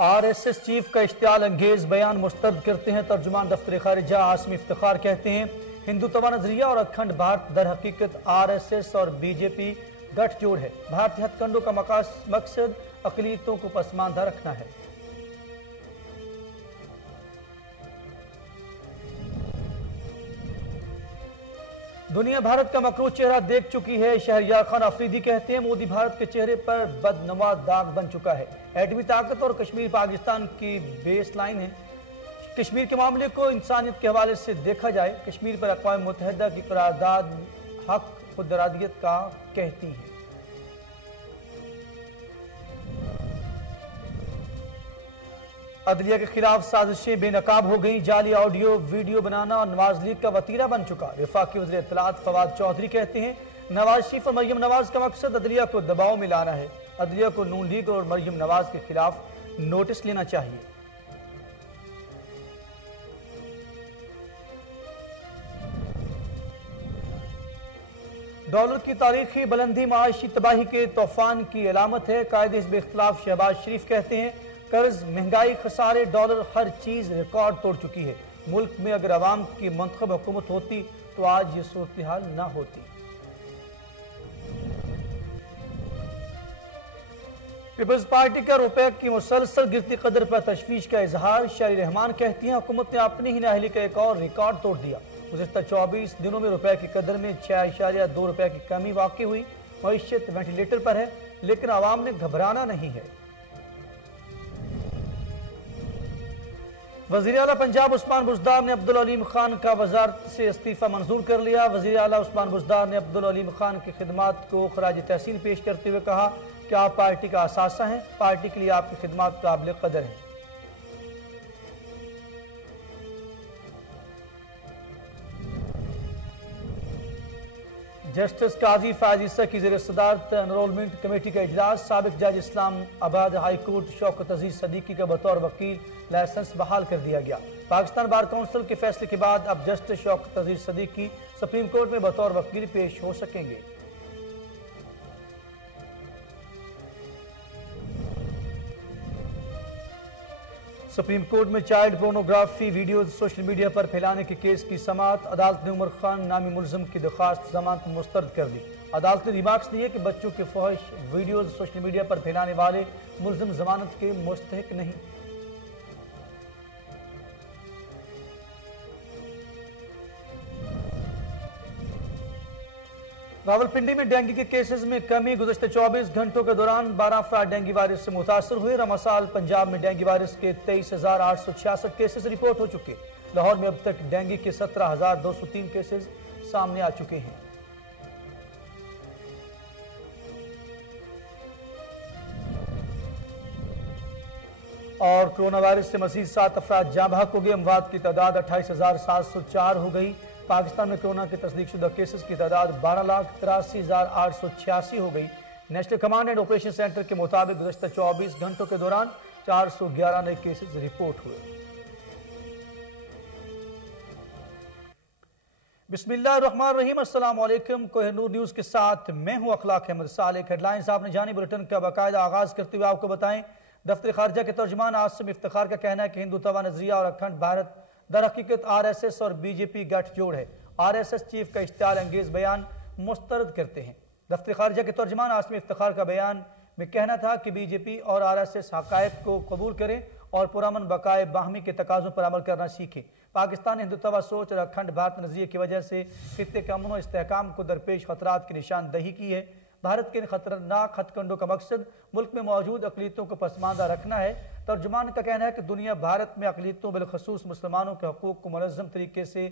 RSS chief کا اشتعال انگیز بیان مسترد کرتے ہیں ترجمان دفتر خارجہ عاصم افتخار کہتے ہیں ہندوتوا نظریہ اور اکھنڈ بھارت در حقیقت RSS اور BJP گٹھ جوڑ ہے۔ بھارتی ہتھ کنڈوں کا مقصد اقلیتوں کو پسماندہ رکھنا ہے۔ دنیا بھارت کا مکروہ چہرہ دیکھ چکی ہے، شہریار خان افریدی کہتے ہیں مودی بھارت کے چہرے پر بدنما داغ بن چکا ہے۔ ایٹمی طاقت اور کشمیر پاکستان کی بیس لائن ہے۔ کشمیر کے معاملے کو انسانیت کے حوالے سے دیکھا جائے۔ کشمیر پر اقوام متحدہ کی قرارداد حق خود ارادیت کا کہتی ہے۔ عدلیہ کے خلاف سازشیں بے نقاب ہو گئیں، جعلی آڈیو ویڈیو بنانا اور نواز لیگ کا وتیرہ بن چکا۔ وفاقی وزیر اطلاعات فواد چودھری کہتے ہیں نواز شریف اور مریم نواز کا مقصد عدلیہ کو دباؤ میں لانا ہے۔ عدلیہ کو نون لیگ اور مریم نواز کے خلاف نوٹس لینا چاہیے۔ ڈالر کی تاریخی بلندی معاشی تباہی کے طوفان کی علامت ہے۔ قائد حزب اختلاف شہباز شریف کہتے ہیں قرض، مہنگائی، خسارے، ڈالر، ہر چیز ریکارڈ توڑ چکی ہے۔ ملک میں اگر عوام کی منتخب حکومت ہوتی تو آج یہ صورتحال نہ ہوتی۔ پیپلز پارٹی کا روپے کی مسلسل گرتی قدر پر تشویش کا اظہار۔ شہری رحمان کہتی ہیں حکومت نے اپنی ہی نااہلی کا ایک اور ریکارڈ توڑ دیا۔ گزشتہ 24 دنوں میں روپے کی قدر میں 6.2 روپے کی کمی واقع ہوئی۔ معیشت وینٹیلیٹر پر ہے لیکن عوام نے گھبرانا نہیں ہے۔ وزیر اعلیٰ پنجاب عثمان بزدار نے عبدالعلیم خان کا وزارت سے استعفیٰ منظور کر لیا۔ وزیر اعلیٰ عثمان بزدار نے عبدالعلیم خان کی خدمات کو خراج تحسین پیش کرتے ہوئے کہا کہ آپ پارٹی کا اثاثہ ہیں، پارٹی کے لیے آپ کی خدمات قابل قدر ہیں۔ جسٹس قاضی فائز عیسیٰ کی زیر صدارت انرولمنٹ کمیٹی کا اجلاس۔ سابق جج اسلام آباد ہائی کورٹ شوکت عزیز صدیقی کا بطور وکیل لائسنس بحال کر دیا گیا۔ پاکستان بار کونسل کے فیصلے کے بعد اب justice Shaukat Aziz Siddiqui supreme court میں بطور وکیل پیش ہو سکیں گے۔ سپریم کورٹ میں child pornography videos social media پر پھیلانے کے کیس کی سماعت۔ عدالت نے عمر خان نامی ملزم کی درخواست ضمانت مسترد کر دی۔ عدالت نے ریمارکس دیے کہ بچوں کے فحش ویڈیوز سوشل میڈیا پر پھیلانے والے ملزم ضمانت کے مستحق نہیں۔ راولپنڈی میں ڈینگی کے کیسز میں کمی۔ گزشتہ 24 گھنٹوں کے دوران 12 افراد ڈینگی وائرس سے متاثر ہوئے۔ رمضان پنجاب میں ڈینگی وائرس کے 23,866 کیسز رپورٹ ہو چکے۔ لاہور میں اب تک ڈینگی کے 17,203 کیسز سامنے آ چکے ہیں۔ اور کرونا وائرس سے مزید 7 افراد جاں بحق ہو گئے۔ اموات کی تعداد 28,704 ہو گئی۔ پاکستان میں کرونا کے تصدیق شدہ کیسز کی تعداد 12,83,886 ہو گئی۔ National command and operation centre کے مطابق گزشتہ 24 گھنٹوں کے دوران 411 نئے کیسز رپورٹ ہوئے۔ بسم اللہ الرحمن الرحیم۔ السلام علیکم۔ کوہ نور نیوز کے ساتھ میں ہوں اخلاق احمد صالح۔ ہیڈ لائنز آپ نے جانی، بلٹن کا باقاعدہ آغاز کرتے ہوئے آپ کو بتائیں دفتر خارجہ کے ترجمان عاصم افتخار کا کہنا ہے کہ ہندوتوا نظریہ اور اکھنڈ بھارت در حقیقت RSS اور BJP گٹھ جوڑ ہے۔ RSS چیف کا اشتعال انگیز بیان مسترد کرتے ہیں۔ دفتر خارجہ کے ترجمان عاصم افتخار کا بیان میں کہنا تھا کہ BJP اور RSS حقائق کو قبول کریں اور پرامن بقائے باہمی کے تقاضوں پر عمل کرنا سیکھیں۔ پاکستان نے ہندوتوا سوچ اور اکھنڈ بھارت نظریے کی وجہ سے خطے کے امن و استحکام کو درپیش خطرات کی نشاندہی کی ہے۔ بھارت کے ان خطرناک ہتھ کنڈوں کا مقصد ملک میں موجود اقلیتوں کو پسماندہ رکھنا ہے۔ ترجمان کا کہنا ہے کہ دنیا بھارت میں اقلیتوں بالخصوص مسلمانوں کے حقوق کو منظم طریقے سے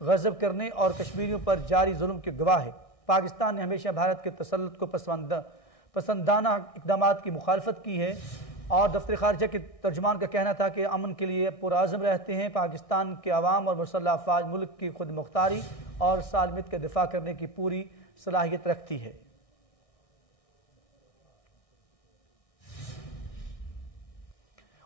غصب کرنے اور کشمیریوں پر جاری ظلم کے گواہ ہے۔ پاکستان نے ہمیشہ بھارت کے تسلط کو پسندانہ اقدامات کی مخالفت کی ہے۔ اور دفتر خارجہ کے ترجمان کا کہنا تھا کہ امن کے لیے پرعزم رہتے ہیں۔ پاکستان کے عوام اور مسلح افواج ملک کی خود مختاری اور سالمیت کا دفاع کرنے کی پوری صلاحیت رکھتی ہے۔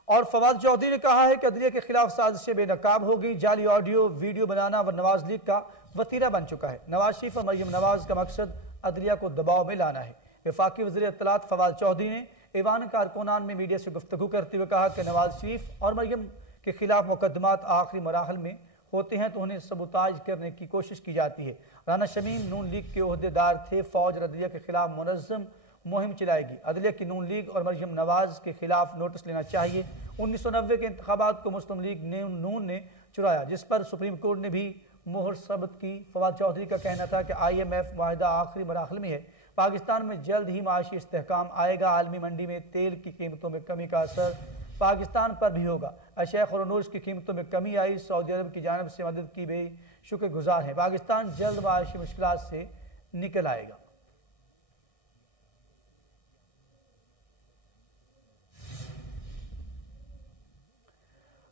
اور فواد چودھری نے کہا ہے کہ عدلیہ کے خلاف سازشیں بے نقاب ہو گئی، جعلی آڈیو ویڈیو بنانا و نواز لیگ کا وتیرہ بن چکا ہے۔ نواز شریف اور مریم نواز کا مقصد عدلیہ کو دباؤ میں لانا ہے۔ وفاقی وزیر اطلاعات فواد چودھری نے ایوان کارکنان میں میڈیا سے گفتگو کرتے ہوئے کہا کہ نواز شریف اور مریم کے خلاف مقدمات آخری مراحل میں ہوتے ہیں تو انہیں سبوتاج کرنے کی کوشش کی جاتی ہے۔ رانا شمیم نون لیگ کے عہدیدار تھے، فوج اور عدلیہ کے خلاف منظم مہم چلائے گی۔ عدلیہ کی نون لیگ اور مریم نواز کے خلاف نوٹس لینا چاہیے۔ 1990 کے انتخابات کو مسلم لیگ نون نے چرایا، جس پر سپریم کورٹ نے بھی مہر ثبت کی۔ فواد چودھری کا کہنا تھا کہ IMF معاہدہ آخری مراحل میں ہے، پاکستان میں جلد ہی معاشی استحکام آئے گا، عالمی منڈی میں تیل کی قیمتوں میں کمی کا اثر پاکستان پر بھی ہوگا۔ اشیاء خورنوش کی قیمتوں میں کمی آئی، سعودی عرب کی جانب سے مدد کی بھی شکر گزار ہے، پاکستان جلد معاشی مشکلات سے نکل آئے گا۔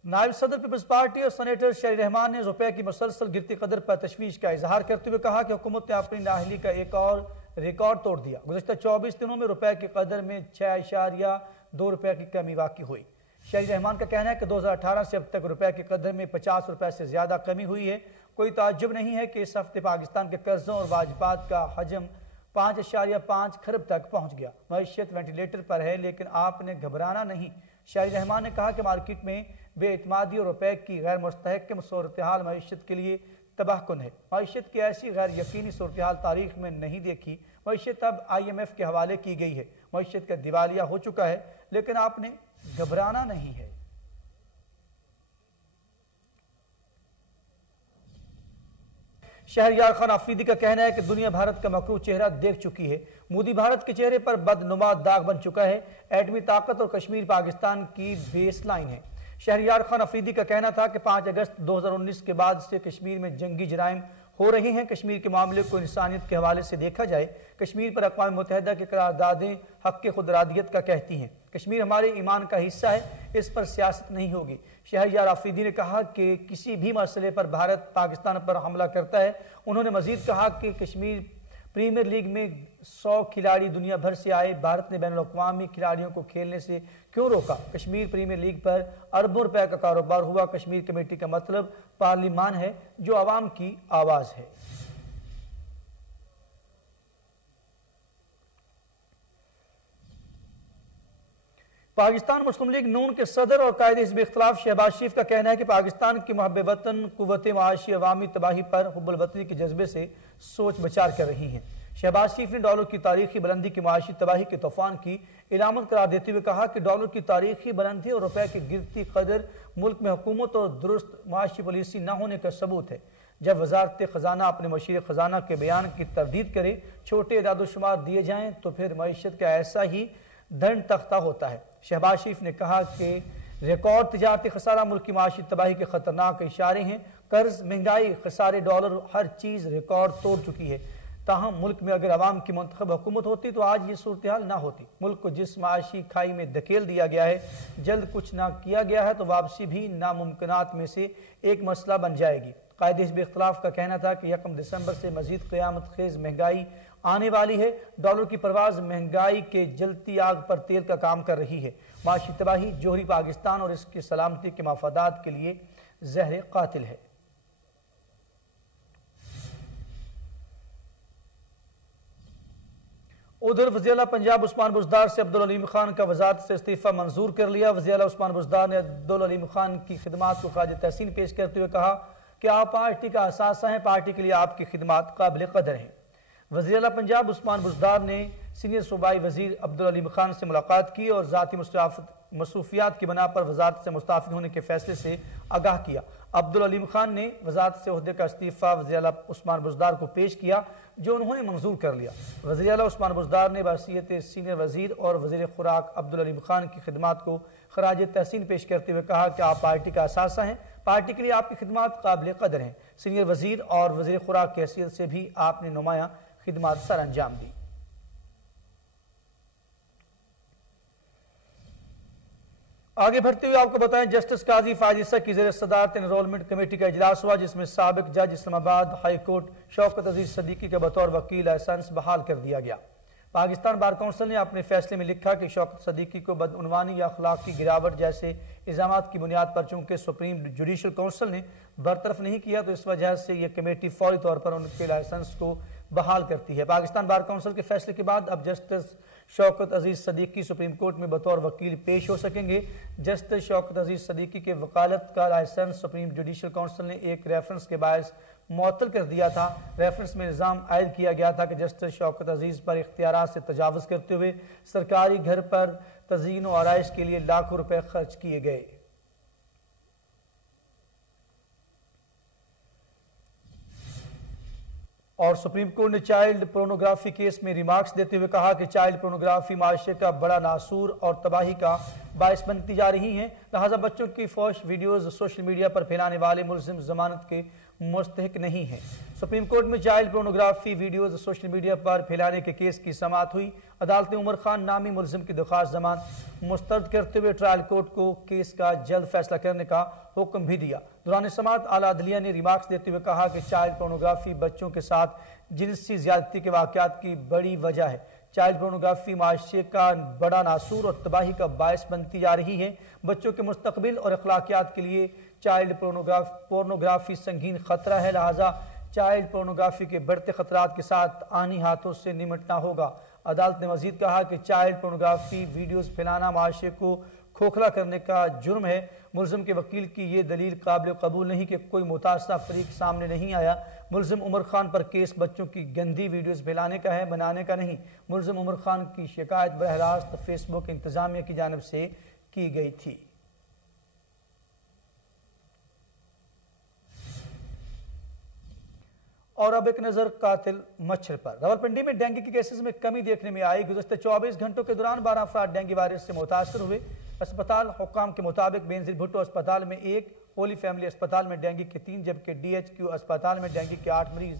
نائب صدر پیپلز پارٹی اور سینیٹر شہری رحمان نے روپے کی مسلسل گرتی قدر پر تشویش کا اظہار کرتے ہوئے کہا کہ حکومت نے اپنی نااہلی کا ایک اور ریکارڈ توڑ دیا۔ گزشتہ 24 دنوں میں روپے کی قدر میں 6.2 روپے کی کمی واقع ہوئی۔ شہری رحمان کا کہنا ہے کہ 2018 سے اب تک روپے کی قدر میں 50 روپے سے زیادہ کمی ہوئی ہے۔ کوئی تعجب نہیں ہے کہ اس ہفتے پاکستان کے قرضوں اور واجبات کا حجم 5.5 کھرب تک پہنچ گیا۔ معیشت وینٹیلیٹر پر ہے، لیکن آپ نے گھبرانا نہیں۔ شہری رحمان نے کہا کہ مارکیٹ میں بے اعتمادی اور روپے کی غیر مستحکم صورتحال معیشت کے لیے تباہ کن ہے۔ معیشت کی ایسی غیر یقینی صورتحال تاریخ میں نہیں دیکھی۔ معیشت اب IMF کے حوالے کی گئی ہے، معیشت کا دیوالیہ ہو چکا ہے، لیکن آپ نے گھبرانا نہیں ہے۔ شہریار خان آفریدی کا کہنا ہے کہ دنیا بھارت کا مکروہ چہرہ دیکھ چکی ہے، مودی بھارت کے چہرے پر بدنما داغ بن چکا ہے، ایٹمی طاقت اور کشمیر پاکستان کی بیس لائن ہے۔ شہریار خان آفریدی کا کہنا تھا کہ 5 اگست 2019 کے بعد سے کشمیر میں جنگی جرائم ہو رہے ہیں۔ کشمیر کے معاملے کو انسانیت کے حوالے سے دیکھا جائے، کشمیر پر اقوام متحدہ کی قراردادیں حق خود ارادیت کا کہتی ہیں۔ کشمیر ہمارے ایمان کا حصہ ہے، اس پر سیاست نہیں ہوگی۔ شہریار آفریدی نے کہا کہ کسی بھی مسئلے پر بھارت پاکستان پر حملہ کرتا ہے۔ انہوں نے مزید کہا کہ کشمیر پریمیئر لیگ میں 100 کھلاڑی دنیا بھر سے آئے، بھارت نے بین الاقوامی کھلاڑیوں کو کھیلنے سے کیوں روکا؟ کشمیر پریمیئر لیگ پر اربوں روپے کا کاروبار ہوا۔ کشمیر کمیٹی کا مطلب پارلیمان ہے جو عوام کی آواز ہے۔ پاکستان مسلم لیگ نون کے صدر اور قائد حزب اختلاف شہباز شریف کا کہنا ہے کہ پاکستان کی محب وطن قوت معاشی عوامی تباہی پر حب الوطنی کے جذبے سے سوچ بچار کر رہی ہیں۔ شہباز شریف نے ڈالر کی تاریخی بلندی کی معاشی تباہی کے طوفان کی علامت قرار دیتے ہوئے کہا کہ ڈالر کی تاریخی بلندی اور روپے کی گرتی قدر ملک میں حکومت اور درست معاشی پالیسی نہ ہونے کا ثبوت ہے۔ جب وزارت خزانہ اپنے مشیر خزانہ کے بیان کی تردید کرے، چھوٹے اعداد و شمار دیے جائیں تو پھر معیشت کا ایسا ہی دھن تختہ ہوتا ہے۔ شہباز شریف نے کہا کہ ریکارڈ تجارتی خسارہ ملک کی معاشی تباہی کے خطرناک اشارے ہیں۔ قرض، مہنگائی، خسارے، ڈالر، ہر چیز ریکارڈ توڑ چکی ہے۔ تاہم ملک میں اگر عوام کی منتخب حکومت ہوتی تو آج یہ صورتحال نہ ہوتی۔ ملک کو جس معاشی کھائی میں دھکیل دیا گیا ہے، جلد کچھ نہ کیا گیا ہے تو واپسی بھی ناممکنات میں سے ایک مسئلہ بن جائے گی۔ قائد حزب اختلاف کا کہنا تھا کہ 1 دسمبر سے مزید قیامت خیز مہنگائی آنے والی ہے۔ ڈالر کی پرواز مہنگائی کے جلتی آگ پر تیل کا کام کر رہی ہے۔ معاشی تباہی جوہری پاکستان اور اس کی سلامتی کے مفادات کے لیے زہر قاتل ہے۔ ادھر وزیر اعلیٰ پنجاب عثمان بزدار سے عبدالعلیم خان کا وزارت سے استعفیٰ منظور کر لیا۔ وزیر اعلیٰ عثمان بزدار نے عبدالعلیم خان کی خدمات کو خراج تحسین پیش کرتے ہوئے کہا کہ آپ پارٹی کا اثاثہ ہیں، پارٹی کے لیے آپ کی خدمات قابل قدر ہیں۔ وزیر اعلیٰ پنجاب عثمان بزدار نے سینئر صوبائی وزیر عبدالعلیم خان سے ملاقات کی اور ذاتی مصروفیات کی بنا پر وزارت سے مستعفی ہونے کے فیصلے سے آگاہ کیا۔ عبدالعلیم خان نے وزارت سے عہدے کا استعفیٰ وزیر اعلیٰ عثمان بزدار کو پیش کیا، جو انہوں نے منظور کر لیا۔ وزیر اعلیٰ عثمان بزدار نے بحیثیت سینئر وزیر اور وزیر خوراک عبدالعلیم خان کی خدمات کو خراج تحسین پیش کرتے ہوئے کہا کہ آپ پارٹی کا اثاثہ ہیں، پارٹی کے لیے آپ کی خدمات قابل قدر ہیں۔ سینئر وزیر اور وزیر خوراک کی حیثیت سے بھی آپ نے نمایاں خدمات سر انجام دی۔ آگے بڑھتے ہوئے آپ کو بتائیں جسٹس قاضی فائز عیسیٰ کی زیر صدارت انرولمنٹ کمیٹی کا اجلاس ہوا، جس میں سابق جج اسلام آباد ہائی کورٹ شوکت عزیز صدیقی کا بطور وکیل لائسنس بحال کر دیا گیا۔ پاکستان بار کونسل نے اپنے فیصلے میں لکھا کہ شوکت صدیقی کو بدعنوانی یا اخلاق کی گراوٹ جیسے الزامات کی بنیاد پر چونکہ سپریم جوڈیشل کونسل نے برطرف نہیں کیا تو اس وجہ سے یہ کمیٹی فوری طور پر ان کے لائسنس کو بحال کرتی ہے۔ پاکستان بار کونسل کے فیصلے کے بعد اب justice Shaukat Aziz Siddiqui supreme court میں بطور وکیل پیش ہو سکیں گے۔ جسٹس شوکت عزیز صدیقی کے وکالت کا لائسنس سپریم جوڈیشل کونسل نے ایک ریفرنس کے باعث معطل کر دیا تھا۔ ریفرنس میں الزام عائد کیا گیا تھا کہ جسٹس شوکت عزیز پر اختیارات سے تجاوز کرتے ہوئے سرکاری گھر پر تزئین و آرائش کے لیے لاکھوں روپے خرچ کیے گئے۔ اور سپریم کورٹ نے چائلڈ پورنوگرافی کیس میں ریمارکس دیتے ہوئے کہا کہ چائلڈ پورنوگرافی معاشرے کا بڑا ناسور اور تباہی کا باعث بنتی جا رہی ہیں، لہٰذا بچوں کی فحش ویڈیوز سوشل میڈیا پر پھیلانے والے ملزم ضمانت کے مستحق نہیں ہیں۔ سپریم کورٹ میں child pornography videos social media پر پھیلانے کے کیس کی سماعت ہوئی۔ عدالت نے عمر خان نامی ملزم کی درخواست ضمانت مسترد کرتے ہوئے ٹرائل کورٹ کو کیس کا جلد فیصلہ کرنے کا حکم بھی دیا۔ دوران سماعت اعلیٰ عدلیہ نے ریمارکس دیتے ہوئے کہا کہ چائلڈ پورنوگرافی بچوں کے ساتھ جنسی زیادتی کے واقعات کی بڑی وجہ ہے۔ چائلڈ پورنوگرافی معاشرے کا بڑا ناسور اور تباہی کا باعث بنتی جا رہی ہے۔ بچوں کے مستقبل اور اخلاقیات کے لیے چائلڈ پورنوگرافی سنگین خطرہ ہے، لہٰذا چائلڈ پورنوگرافی کے بڑھتے خطرات کے ساتھ آنی ہاتھوں سے نمٹنا ہوگا۔ عدالت نے مزید کہا کہ چائلڈ پورنوگرافی ویڈیوز پھیلانا معاشرے کو کھوکھلا کرنے کا جرم ہے۔ ملزم کے وکیل کی یہ دلیل قابل قبول نہیں کہ کوئی متاثرہ فریق سامنے نہیں آیا۔ ملزم عمر خان پر کیس بچوں کی گندی ویڈیوز پھیلانے کا ہے، بنانے کا نہیں۔ ملزم عمر خان کی شکایت براہ راست فیس بک انتظامیہ کی جانب سے کی گئی تھی۔ اور اب ایک نظر قاتل مچھر پر۔ راولپنڈی میں ڈینگی کے کیسز میں کمی دیکھنے میں آئی۔ گزشتہ 24 گھنٹوں کے دوران 12 افراد ڈینگی وائرس سے متاثر ہوئے۔ اسپتال حکام کے مطابق بینظیر بھٹو اسپتال میں 1، ہولی فیملی اسپتال میں ڈینگی کے 3 جبکہ ڈی ایچ کیو اسپتال میں ڈینگی کے 8 مریض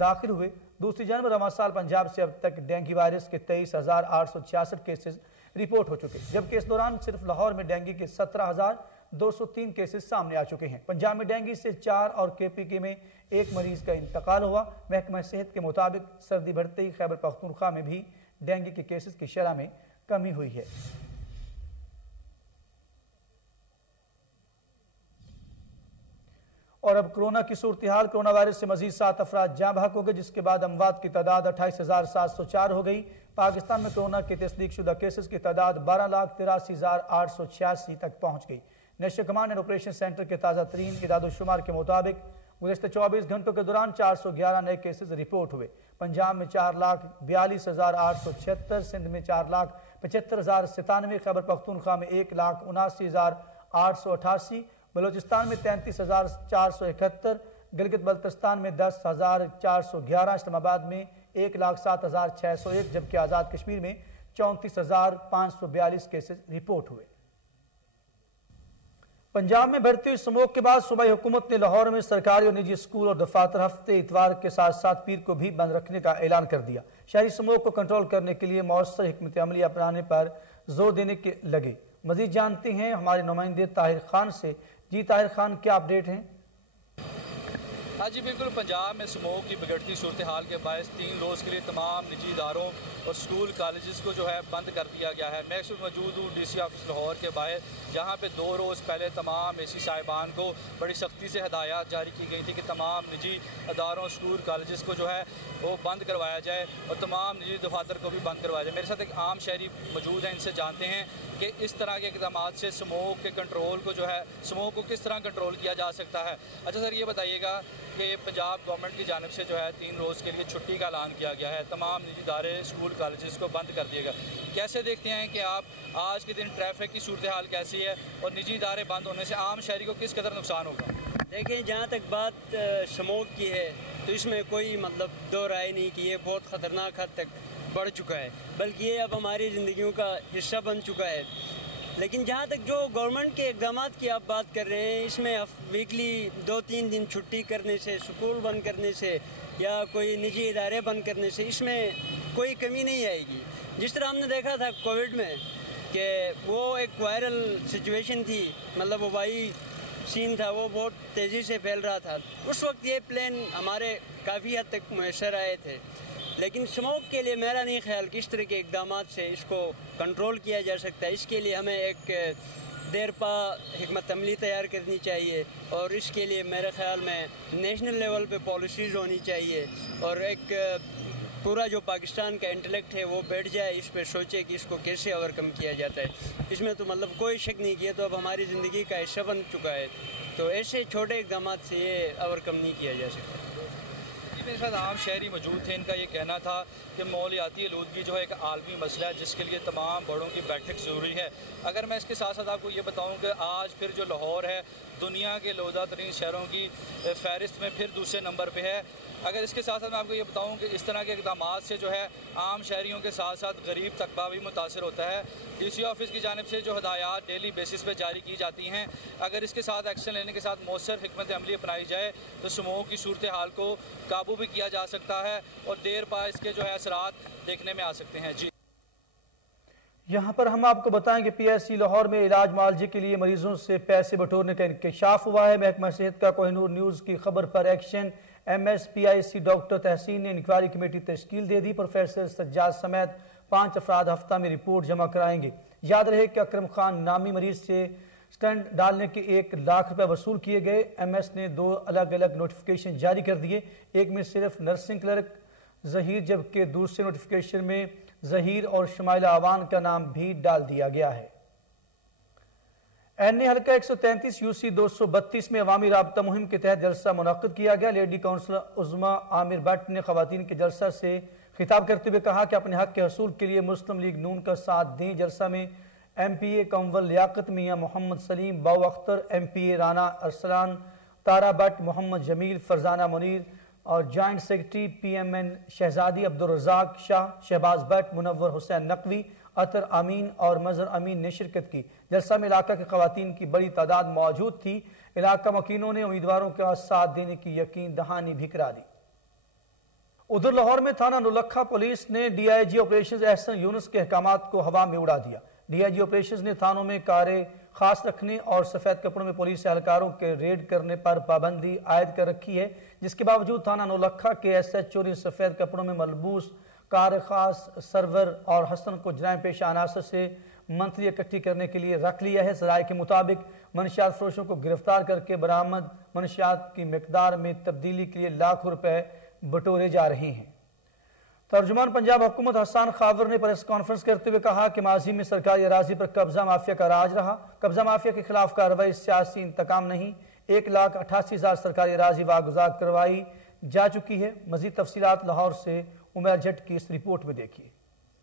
داخل ہوئے۔ دوسری جانب رواں سال پنجاب سے اب تک ڈینگی وائرس کے 23,866 کیسز رپورٹ ہو چکے، جبکہ اس دوران صرف لاہور میں ڈینگی کے 17,203 کیسز سامنے آ چکے ہیں۔ پنجاب میں ڈینگی سے 4 اور کے پی کے میں 1 مریض کا انتقال ہوا۔ محکمہ صحت کے مطابق سردی بڑھتے ہی خیبر پختونخوا میں بھی ڈینگی کے کیسز کی شرح میں کمی ہوئی ہے۔ اور اب کرونا کی صورتحال۔ کرونا وائرس سے مزید 7 افراد جاں بحق ہو گئے، جس کے بعد اموات کی تعداد 28,704 ہو گئی۔ پاکستان میں کرونا کے تصدیق شدہ کیسز کی تعداد 12,83,886 تک پہنچ گئی۔ National command and operation centre کے تازہ ترین اعداد و شمار کے مطابق گزشتہ 24 گھنٹوں کے دوران 411 نئے کیسز رپورٹ ہوئے۔ پنجاب میں 4,42,876، سندھ میں 4,75,097، خیبر پختونخوا میں 1,79,888، بلوچستان میں 33,471، گلگت بلتستان میں 10,411، اسلام آباد میں 1,07,601، جبکہ آزاد کشمیر میں 34,542 کیسز رپورٹ ہوئے۔ پنجاب میں بڑھتی ہوئی اسموگ کے بعد صوبائی حکومت نے لاہور میں سرکاری اور نجی اسکول اور دفاتر ہفتے اتوار کے ساتھ ساتھ پیر کو بھی بند رکھنے کا اعلان کر دیا۔ شہری اسموگ کو کنٹرول کرنے کے لیے مؤثر حکمت عملی اپنانے پر زور دینے کے لگے۔ مزید جانتے ہیں ہمارے نمائندے طاہر خان سے۔ جی طاہر خان، کیا اپڈیٹ ہیں؟ ہاں جی بالکل، پنجاب میں اسموگ کی بگڑتی صورتحال کے باعث 3 روز کے لیے تمام نجی اداروں اور اسکول کالجز کو جو ہے بند کر دیا گیا ہے۔ میں اس وقت موجود ہوں ڈی سی آفس لاہور کے باہر، جہاں پہ 2 روز پہلے تمام اے سی صاحبان کو بڑی سختی سے ہدایات جاری کی گئی تھی کہ تمام نجی اداروں اسکول کالجز کو جو ہے وہ بند کروایا جائے اور تمام نجی دفاتر کو بھی بند کروایا جائے۔ میرے ساتھ ایک عام شہری موجود ہیں، ان سے جانتے ہیں کہ اس طرح کے اقدامات سے اسموگ کے کنٹرول کو جو ہے اسموگ کو کس طرح کنٹرول کیا جا سکتا ہے۔ اچھا سر، یہ بتائیے گا کہ پنجاب گورنمنٹ کی جانب سے جو ہے 3 روز کے لیے چھٹی کا اعلان کیا گیا ہے، تمام نجی ادارے اسکول کالجز کو بند کر دیا گیا، کیسے دیکھتے ہیں کہ آپ آج کے دن ٹریفک کی صورتحال کیسی ہے اور نجی ادارے بند ہونے سے عام شہری کو کس قدر نقصان ہوگا؟ دیکھیں، جہاں تک بات اسموگ کی ہے تو اس میں کوئی دو رائے نہیں کہ یہ بہت خطرناک حد تک بڑھ چکا ہے، بلکہ یہ اب ہماری زندگیوں کا حصہ بن چکا ہے۔ لیکن جہاں تک جو گورنمنٹ کے اقدامات کی آپ بات کر رہے ہیں، اس میں ویکلی 2-3 دن چھٹی کرنے سے، سکول بند کرنے سے یا کوئی نجی ادارے بند کرنے سے اس میں کوئی کمی نہیں آئے گی۔ جس طرح ہم نے دیکھا تھا کووڈ میں کہ وہ ایک وائرل سچویشن تھی، وبائی سین تھا، وہ بہت تیزی سے پھیل رہا تھا، اس وقت یہ پلان ہمارے کافی حد تک میسر آئے تھے۔ لیکن اسموک کے لیے میرا نہیں خیال کہ اس طرح کے اقدامات سے اس کو کنٹرول کیا جا سکتا ہے. اس کے لیے ہمیں ایک دیرپا حکمت عملی تیار کرنی چاہیے اور اس کے لیے میرے خیال میں نیشنل لیول پہ پالیسیز ہونی چاہیے اور ایک پورا جو پاکستان کا انٹلیکٹ ہے وہ بیٹھ جائے اس پہ سوچے کہ اس کو کیسے اوور کم کیا جاتا ہے. اس میں تو مطلب کوئی شک نہیں کیا تو اب ہماری زندگی کا حصہ بن چکا ہے, تو ایسے چھوٹے اقدامات سے یہ اوور کم نہیں کیا جا سکتا. میرے ساتھ عام شہری موجود تھے, ان کا یہ کہنا تھا کہ ماحولیاتی آلودگی جو ہے ایک عالمی مسئلہ ہے جس کے لیے تمام بڑوں کی بیٹھک ضروری ہے. اگر میں اس کے ساتھ ساتھ آپ کو یہ بتاؤں کہ آج پھر جو لاہور ہے دنیا کے لودہ ترین شہروں کی فہرست میں پھر دوسرے نمبر پہ ہے. اگر اس کے ساتھ ساتھ میں آپ کو یہ بتاؤں کہ اس طرح کے اقدامات سے جو ہے عام شہریوں کے ساتھ ساتھ غریب طبقہ بھی متاثر ہوتا ہے. ڈی سی آفس کی جانب سے جو ہدایات ڈیلی بیسس پہ جاری کی جاتی ہیں, اگر اس کے ساتھ ایکشن لینے کے ساتھ مؤثر حکمت عملی اپنائی جائے تو اسموگ کی صورتحال کو قابو بھی کیا جا سکتا ہے اور دیر پا اس کے جو ہے اثرات دیکھنے میں آ سکتے ہیں. جی یہاں پر ہم آپ کو بتائیں کہ پی ایس سی لاہور میں علاج معالجے کے لیے مریضوں سے پیسے بٹورنے کا انکشاف ہوا ہے. محکمہ صحت کا کوہ نور نیوز کی خبر پر ایکشن. ایم ایس پی آئی سی ڈاکٹر تحسین نے انکوائری کمیٹی تشکیل دے دی. پروفیسر سجاد سمیت 5 افراد ہفتہ میں رپورٹ جمع کرائیں گے. یاد رہے کہ اکرم خان نامی مریض سے سٹنٹ ڈالنے کے 1 لاکھ روپے وصول کیے گئے. ایم ایس نے 2 الگ الگ نوٹیفیکیشن جاری کر دیے. ایک میں صرف نرسنگ کلرک ظہیر جبکہ دوسرے نوٹیفیکیشن میں ظہیر اور شمائلہ آوان کا نام بھی ڈال دیا گیا ہے. این اے حلقہ 133 یو سی 232 میں عوامی رابطہ مہم کے تحت جلسہ منعقد کیا گیا. Lady counsellor Uzma Amir but نے خواتین کے جلسہ سے خطاب کرتے ہوئے کہا کہ اپنے حق کے حصول کے لیے مسلم لیگ نون کا ساتھ دیں. جلسہ میں ایم پی اے کنول لیاقت میاں Muhammad Saleem, Bao Akhtar, M P A Rana Arsalan, Tara Butt, Muhammad Jamil, Farzana Munir اور joint secretary P M N Shahzadi Abdul Razzaq Shah, Shahbaz Butt, Munawar Hussain Naqvi, Attar Amin اور مظہر امین نے شرکت کی. جلسہ میں علاقہ کی خواتین کی بڑی تعداد موجود تھی. علاقہ مکینوں نے امیدواروں کا ساتھ دینے کی یقین دہانی بھی کرا دی. ادھر لاہور میں تھانہ نولکھا پولیس نے ڈی آئی جی آپریشنز احسن یونس کے احکامات کو ہوا میں اڑا دیا. ڈی آئی جی آپریشنز نے تھانوں میں کاریں خاص رکھنے اور سفید کپڑوں میں پولیس اہلکاروں کے ریڈ کرنے پر پابندی عائد کر رکھی ہے, جس کے باوجود تھانہ نولکھا کے ایس ایچ او نے سفید کپڑوں میں ملبوس کار خاص سرور اور حسن کو جرائم پیشہ عناصر سے منتھلی اکٹھی کرنے کے لیے رکھ لیا ہے. ذرائع کے مطابق منشیات فروشوں کو گرفتار کر کے برآمد منشیات کی مقدار میں تبدیلی کے لیے لاکھوں روپے بٹورے جا رہے ہیں. ترجمان پنجاب حکومت حسان خاور نے پریس کانفرنس کرتے ہوئے کہا کہ ماضی میں سرکاری اراضی پر قبضہ مافیا کا راج رہا. قبضہ مافیا کے خلاف کارروائی سیاسی انتقام نہیں. 1,88,000 سرکاری اراضی واگزار کروائی جا چکی ہے. مزید تفصیلات لاہور سے عمر جٹ کی اس رپورٹ میں دیکھیے.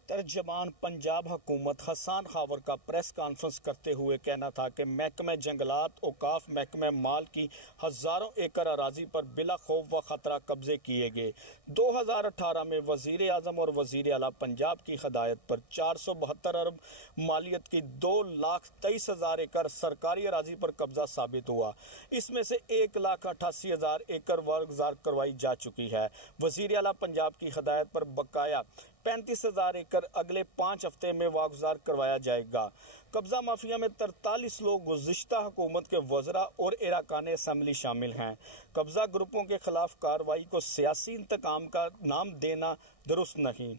ترجمان پنجاب حکومت حسان خاور کا پریس کانفرنس کرتے ہوئے کہنا تھا کہ محکمہ جنگلات اوقاف محکمہ مال کی ہزاروں ایکڑ اراضی پر بلا خوف و خطرہ قبضے کیے گئے. 2018 میں وزیر اعظم اور وزیر اعلیٰ پنجاب کی ہدایت پر 472 ارب مالیت کی 2,23,000 ایکڑ سرکاری اراضی پر قبضہ ثابت ہوا. اس میں سے 1,88,000 ایکڑ واگزار کروائی جا چکی ہے. وزیر اعلیٰ پنجاب کی ہدایت پر بقایا 35,000 ایکڑ اگلے 5 ہفتے میں واگزار کروایا جائے گا. قبضہ مافیا میں 43 لوگ گزشتہ حکومت کے وزراء اور اراکان اسمبلی شامل ہیں. قبضہ گروپوں کے خلاف کارروائی کو سیاسی انتقام کا نام دینا درست نہیں.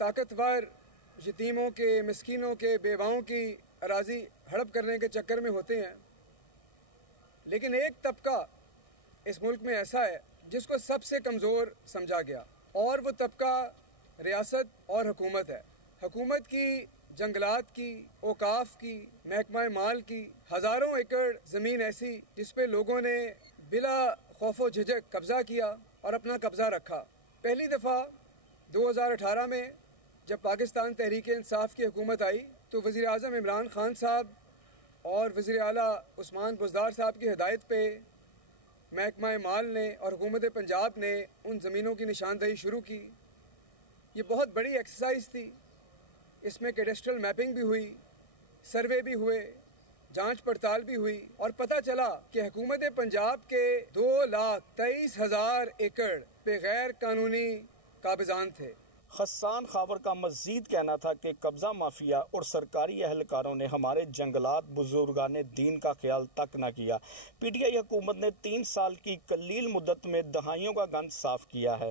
طاقتور یتیموں کے, مسکینوں کے, بیواؤں کی اراضی ہڑپ کرنے کے چکر میں ہوتے ہیں, لیکن ایک طبقہ اس ملک میں ایسا ہے جس کو سب سے کمزور سمجھا گیا, اور وہ طبقہ ریاست اور حکومت ہے. حکومت کی, جنگلات کی, اوقاف کی, محکمہ مال کی ہزاروں ایکڑ زمین ایسی جس پہ لوگوں نے بلا خوف و جھجک قبضہ کیا اور اپنا قبضہ رکھا. پہلی دفعہ 2018 میں جب پاکستان تحریک انصاف کی حکومت آئی تو وزیر اعظم عمران خان صاحب اور وزیر اعلیٰ عثمان بزدار صاحب کی ہدایت پہ محکمہ مال نے اور حکومت پنجاب نے ان زمینوں کی نشاندہی شروع کی. یہ بہت بڑی ایکسرسائز تھی. اس میں کیڈسٹرل میپنگ بھی ہوئی, سروے بھی ہوئے, جانچ پڑتال بھی ہوئی, اور پتہ چلا کہ حکومت پنجاب کے 2,23,000 ایکڑ پہ غیر قانونی قابضان تھے. حسان خاور کا مزید کہنا تھا کہ قبضہ مافیا اور سرکاری اہلکاروں نے ہمارے جنگلات, بزرگان دین کا خیال تک نہ کیا. پی ٹی آئی حکومت نے 3 سال کی قلیل مدت میں دہائیوں کا گند صاف کیا ہے.